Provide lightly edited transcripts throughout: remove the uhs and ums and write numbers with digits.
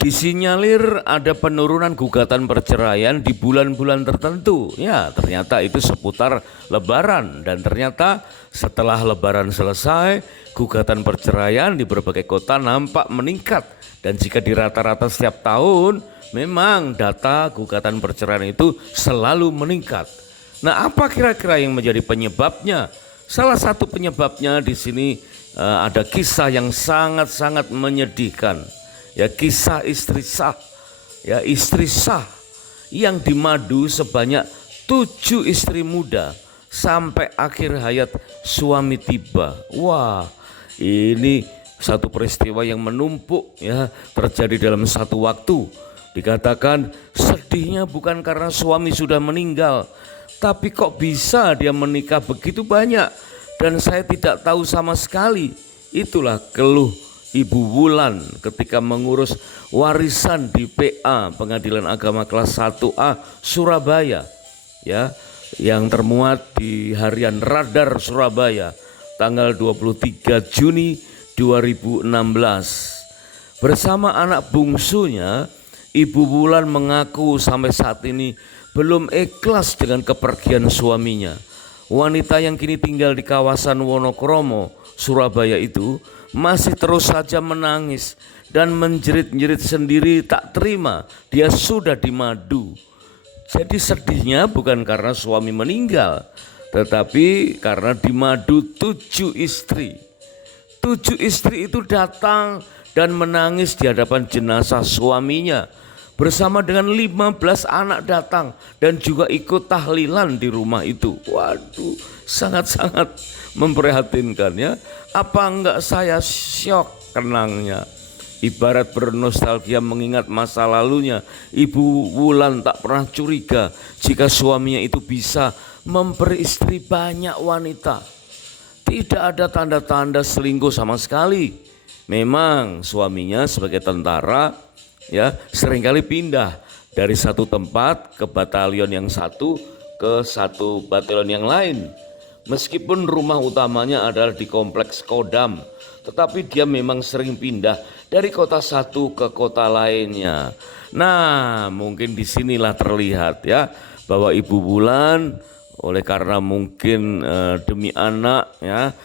Disinyalir ada penurunan gugatan perceraian di bulan-bulan tertentu. Ya, ternyata itu seputar Lebaran, dan ternyata setelah Lebaran selesai, gugatan perceraian di berbagai kota nampak meningkat. Dan jika di rata-rata setiap tahun, memang data gugatan perceraian itu selalu meningkat. Nah, apa kira-kira yang menjadi penyebabnya? Salah satu penyebabnya di sini ada kisah yang sangat-sangat menyedihkan. Ya, kisah istri sah, ya, istri sah yang dimadu sebanyak 7 istri muda sampai akhir hayat suami tiba. Wah, ini satu peristiwa yang menumpuk, ya, terjadi dalam satu waktu. Dikatakan sedihnya bukan karena suami sudah meninggal, tapi kok bisa dia menikah begitu banyak dan saya tidak tahu sama sekali. Itulah keluh Ibu Wulan ketika mengurus warisan di PA Pengadilan Agama kelas 1A Surabaya, ya, yang termuat di harian Radar Surabaya tanggal 23 Juni 2016. Bersama anak bungsunya, Ibu Wulan mengaku sampai saat ini belum ikhlas dengan kepergian suaminya. Wanita yang kini tinggal di kawasan Wonokromo, Surabaya itu masih terus saja menangis dan menjerit-jerit sendiri tak terima dia sudah dimadu. Jadi sedihnya bukan karena suami meninggal, tetapi karena dimadu 7 istri. 7 istri itu datang dan menangis di hadapan jenazah suaminya. Bersama dengan 15 anak datang dan juga ikut tahlilan di rumah itu. Waduh, sangat-sangat memprihatinkan, ya. Apa enggak saya syok kenangnya. Ibarat bernostalgia mengingat masa lalunya, Ibu Wulan tak pernah curiga jika suaminya itu bisa memperistri banyak wanita. Tidak ada tanda-tanda selingkuh sama sekali. Memang suaminya sebagai tentara, ya, seringkali pindah dari satu tempat ke batalion yang satu ke satu batalion yang lain. Meskipun rumah utamanya adalah di kompleks Kodam, tetapi dia memang sering pindah dari kota satu ke kota lainnya. Nah, mungkin disinilah terlihat, ya, bahwa Ibu Wulan oleh karena mungkin demi anak, ya,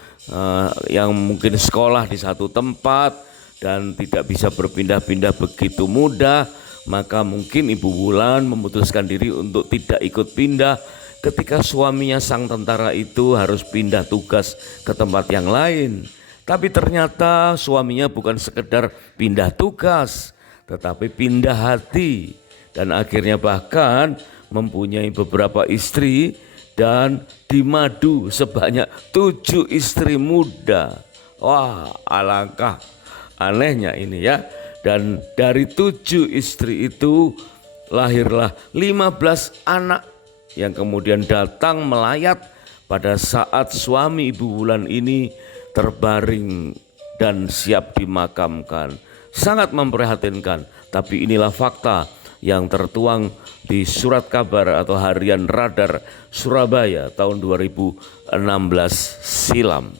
yang mungkin sekolah di satu tempat dan tidak bisa berpindah-pindah begitu mudah, maka mungkin Ibu Wulan memutuskan diri untuk tidak ikut pindah ketika suaminya sang tentara itu harus pindah tugas ke tempat yang lain. Tapi ternyata suaminya bukan sekedar pindah tugas, tetapi pindah hati, dan akhirnya bahkan mempunyai beberapa istri dan dimadu sebanyak 7 istri muda. Wah, alangkah anehnya ini, ya. Dan dari 7 istri itu lahirlah 15 anak yang kemudian datang melayat pada saat suami Ibu Wulan ini terbaring dan siap dimakamkan. Sangat memprihatinkan, tapi inilah fakta yang tertuang di surat kabar atau harian Radar Surabaya tahun 2016 silam.